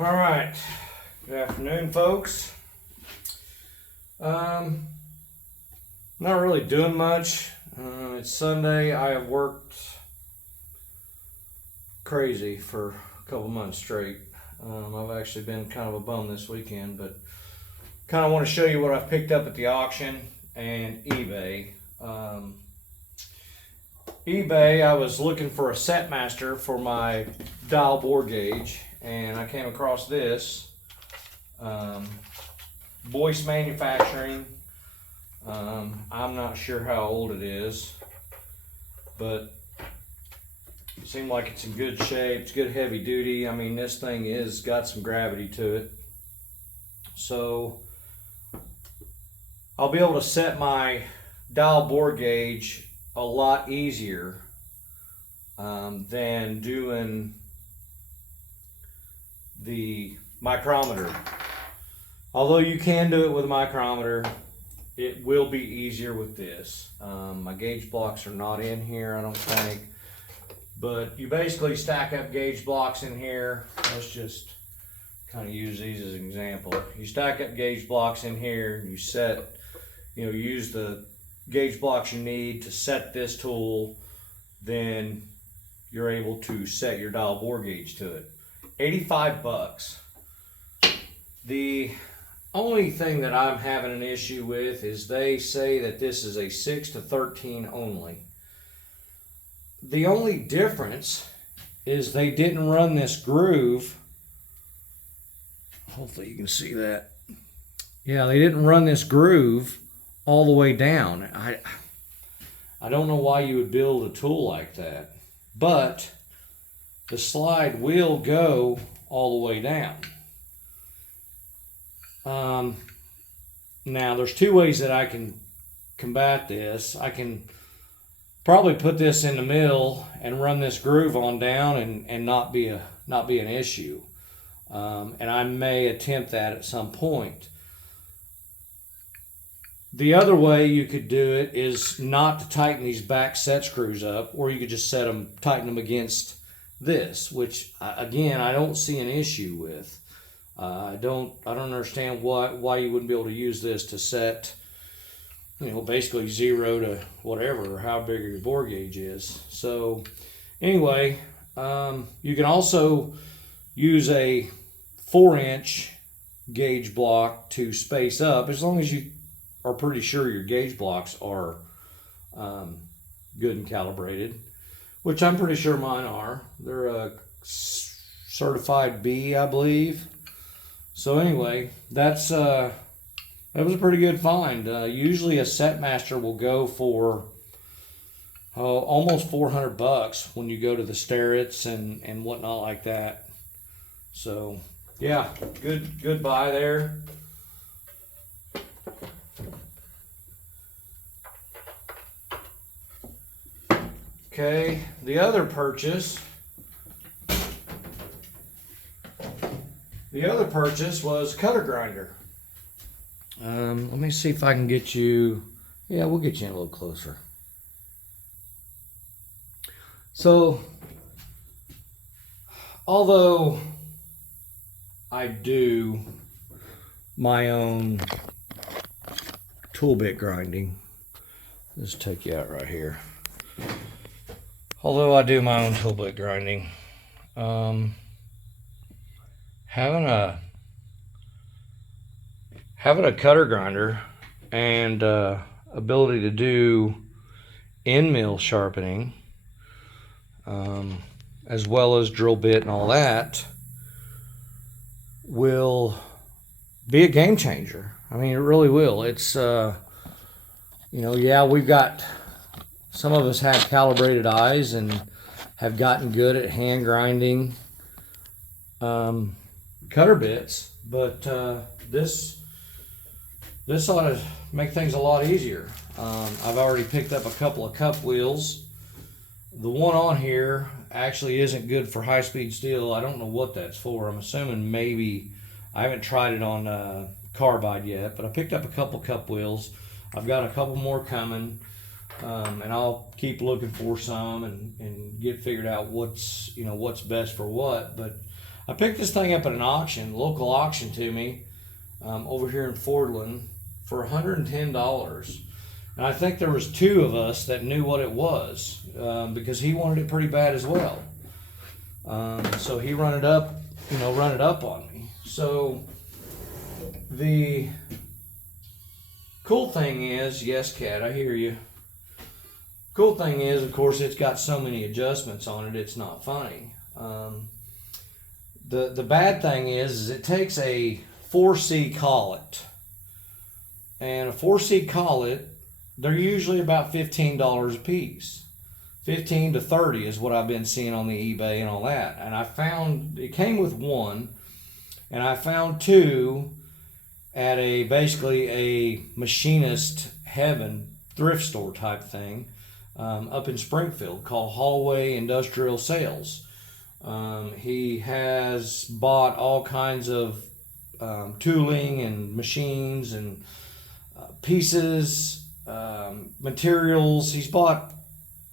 All right, good afternoon, folks. Not really doing much. It's Sunday. I have worked crazy for a couple months straight. I've actually been kind of a bum this weekend, but kind of want to show you what I've picked up at the auction and eBay. eBay, I was looking for a Setmaster for my dial bore gauge, and I came across this. Boyce Manufacturing. I'm not sure how old it is, but it seemed like it's in good shape. It's good heavy duty. I mean, this thing is got some gravity to it. So I'll be able to set my dial bore gauge a lot easier than doing the micrometer. Although you can do it with a micrometer, it will be easier with this. My gauge blocks are not in here, I don't think. But you basically stack up gauge blocks in here. Let's just kind of use these as an example. You stack up gauge blocks in here, you set, use the gauge blocks you need to set this tool, then you're able to set your dial bore gauge to it. 85 bucks. The only thing that I'm having an issue with is they say that this is a 6 to 13 only. The only difference is they didn't run this groove. Hopefully you can see that. Yeah, they didn't run this groove all the way down. I don't know why you would build a tool like that, but the slide will go all the way down. Now there's two ways that I can combat this. I can probably put this in the mill and run this groove on down and not be an issue. And I may attempt that at some point. The other way you could do it is not to tighten these back set screws up, or you could just tighten them against this, which again I don't see an issue with. I don't understand why you wouldn't be able to use this to set, basically 0 to whatever, or how big your bore gauge is. So anyway, you can also use a 4-inch gauge block to space up, as long as you are pretty sure your gauge blocks are good and calibrated, which I'm pretty sure mine are. They're a certified B, I believe. So anyway, that was a pretty good find. Usually a Setmaster will go for almost 400 bucks when you go to the Starretts and whatnot like that. So yeah, good buy there. Okay, the other purchase was cutter grinder. Let me see if I can get you. Yeah, we'll get you in a little closer. So, although I do my own tool bit grinding, let's take you out right here. Although I do my own tool bit grinding, having a cutter grinder and ability to do end mill sharpening, as well as drill bit and all that, will be a game changer. I mean, it really will. It's yeah, we've got, some of us have calibrated eyes and have gotten good at hand grinding cutter bits, but this ought to make things a lot easier. I've already picked up a couple of cup wheels. The one on here actually isn't good for high-speed steel. I don't know what that's for. I'm assuming maybe, I haven't tried it on carbide yet, but I picked up a couple cup wheels. I've got a couple more coming. And I'll keep looking for some and get figured out what's best for what. But I picked this thing up at an auction, local auction to me, over here in Fordland for $110. And I think there was two of us that knew what it was, because he wanted it pretty bad as well. So he run it up on me. So the cool thing is, yes, Cat, I hear you. Cool thing is, of course, it's got so many adjustments on it, it's not funny. The bad thing is it takes a 4C collet. And a 4C collet, they're usually about $15 a piece. 15 to 30 is what I've been seeing on the eBay and all that. And I found, it came with one, and I found two at basically a machinist heaven thrift store type thing, up in Springfield called Hallway Industrial Sales. He has bought all kinds of tooling and machines and pieces, materials. He's bought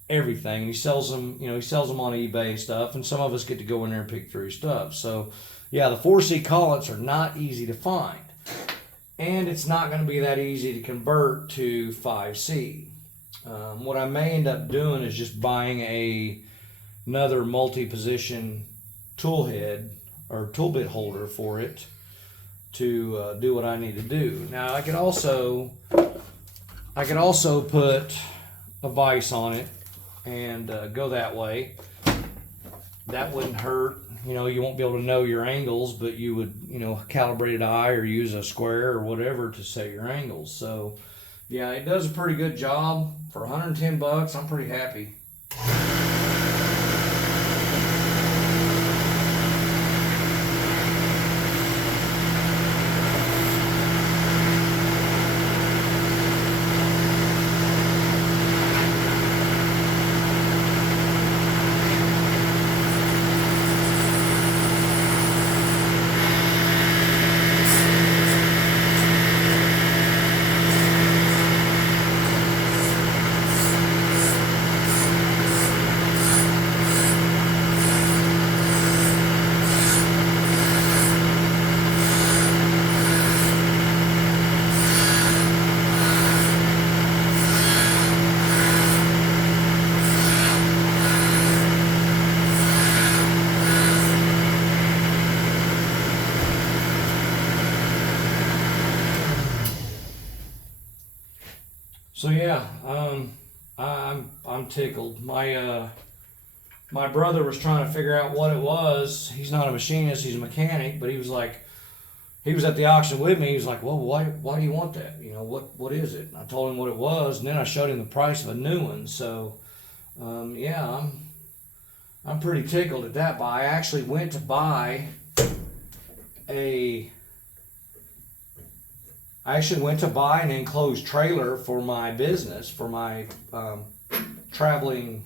everything. He sells them, he sells them on eBay and stuff, and some of us get to go in there and pick through stuff. So yeah, the 4C collets are not easy to find, and it's not going to be that easy to convert to 5C. What I may end up doing is just buying another multi-position tool head or tool bit holder for it to do what I need to do. Now I could also put a vise on it and go that way. That wouldn't hurt. You won't be able to know your angles, but you would, calibrate an eye or use a square or whatever to set your angles. So yeah, it does a pretty good job. For 110 bucks, I'm pretty happy. So yeah, I'm tickled. My brother was trying to figure out what it was. He's not a machinist, he's a mechanic, but he was at the auction with me. He was like, well, why do you want that? What is it? And I told him what it was, and then I showed him the price of a new one. So yeah, I'm pretty tickled at that. But I actually went to buy an enclosed trailer for my business, for my traveling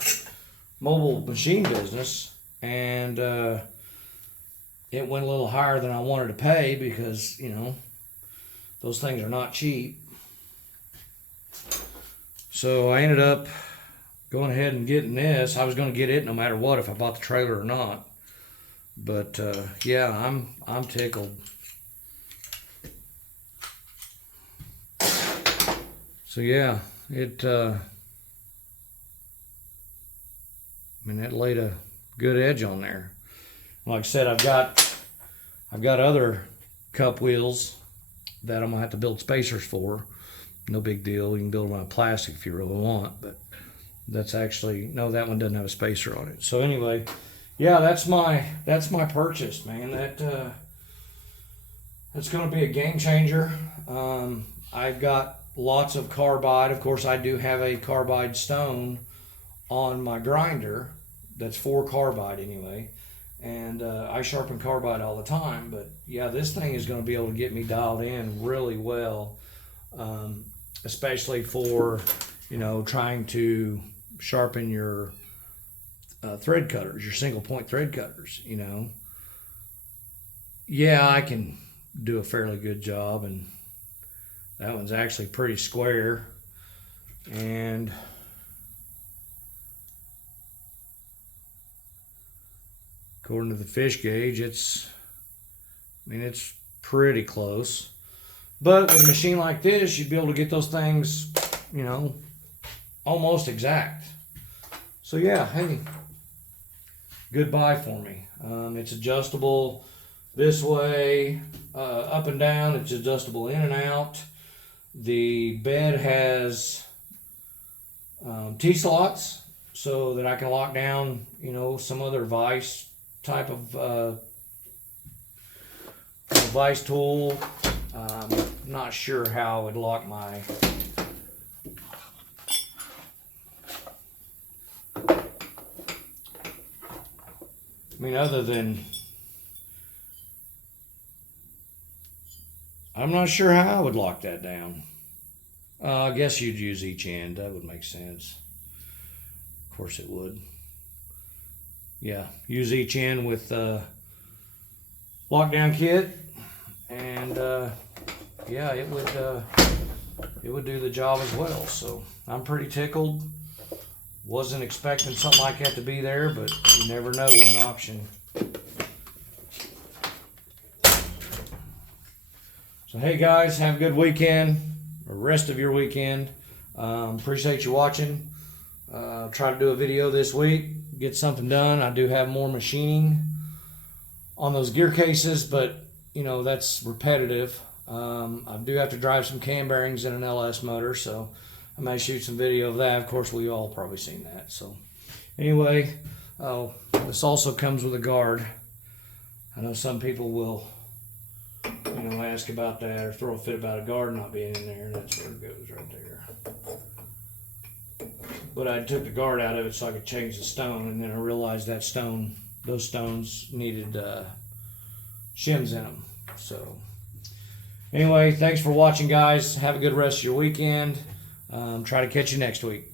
mobile machine business, and it went a little higher than I wanted to pay because, those things are not cheap. So I ended up going ahead and getting this. I was going to get it no matter what, if I bought the trailer or not. But yeah, I'm tickled. So yeah, that laid a good edge on there. Like I said, I've got other cup wheels that I'm gonna have to build spacers for. No big deal. You can build them out of plastic if you really want, but that's actually, no, that one doesn't have a spacer on it. So anyway, yeah, that's my purchase, man. That's gonna be a game changer. I've got lots of carbide. Of course, I do have a carbide stone on my grinder that's for carbide anyway, and I sharpen carbide all the time. But yeah, this thing is going to be able to get me dialed in really well, especially for trying to sharpen your thread cutters, your single point thread cutters. Yeah, I can do a fairly good job, and that one's actually pretty square. And According to the fish gauge, it's pretty close. But with a machine like this, you'd be able to get those things, almost exact. So yeah, hey, good buy for me. It's adjustable this way, up and down. It's adjustable in and out. The bed has T-slots so that I can lock down, some other vise type of vise tool. Not sure how I would lock my other than I'm not sure how I would lock that down. I guess you'd use each end. That would make sense. Of course it would. Yeah, use each end with lockdown kit, and yeah, it would do the job as well. So I'm pretty tickled. Wasn't expecting something like that to be there, but you never know with an option. So hey guys, have a good weekend, or rest of your weekend. Appreciate you watching. Try to do a video this week, get something done. I do have more machining on those gear cases, but that's repetitive. I do have to drive some cam bearings in an LS motor, so I may shoot some video of that. Of course, we all probably seen that. So anyway, this also comes with a guard. I know some people will ask about that or throw a fit about a guard not being in there, and that's where it goes right there. But I took the guard out of it so I could change the stone, and then I realized those stones needed shims in them. So anyway, thanks for watching, guys. Have a good rest of your weekend. Try to catch you next week.